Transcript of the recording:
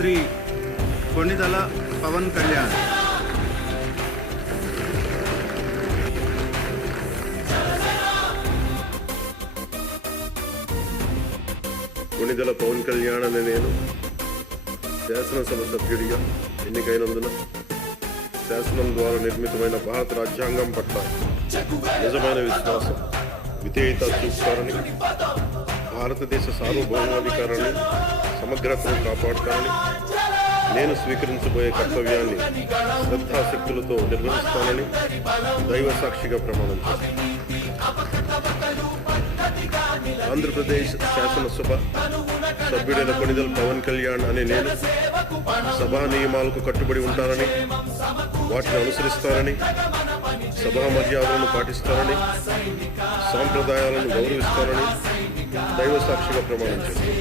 శ్రీ కొణిదెల పవన్ కళ్యాణ్. కొణిదెల పవన్ కళ్యాణ్ అనే నేను శాసనసభ సభ్యుడిగా ఎన్నికైనందున శాసనం ద్వారా నిర్మితమైన భారత రాజ్యాంగం పట్ల నిజమైన విశ్వాసం, విధేయత చూపుతారని, భారతదేశ సార్వభౌమాధికారాన్ని, సమగ్రతను కాపాడుతానని, నేను స్వీకరించబోయే కర్తవ్యాన్ని శ్రద్ధాశక్తులతో నిర్వహిస్తానని దైవ సాక్షిగా ప్రమాణం చేస్తాను. ఆంధ్రప్రదేశ్ శాసనసభ సభ్యుడైన కొణిదెల పవన్ కళ్యాణ్ అనే నేను సభా నియమాలకు కట్టుబడి ఉంటానని, వాటిని అనుసరిస్తానని, సభా మర్యాదలను పాటిస్తానని, సాంప్రదాయాలను గౌరవిస్తానని దైవ సాక్షిగా ప్రమాణం చేస్తాను.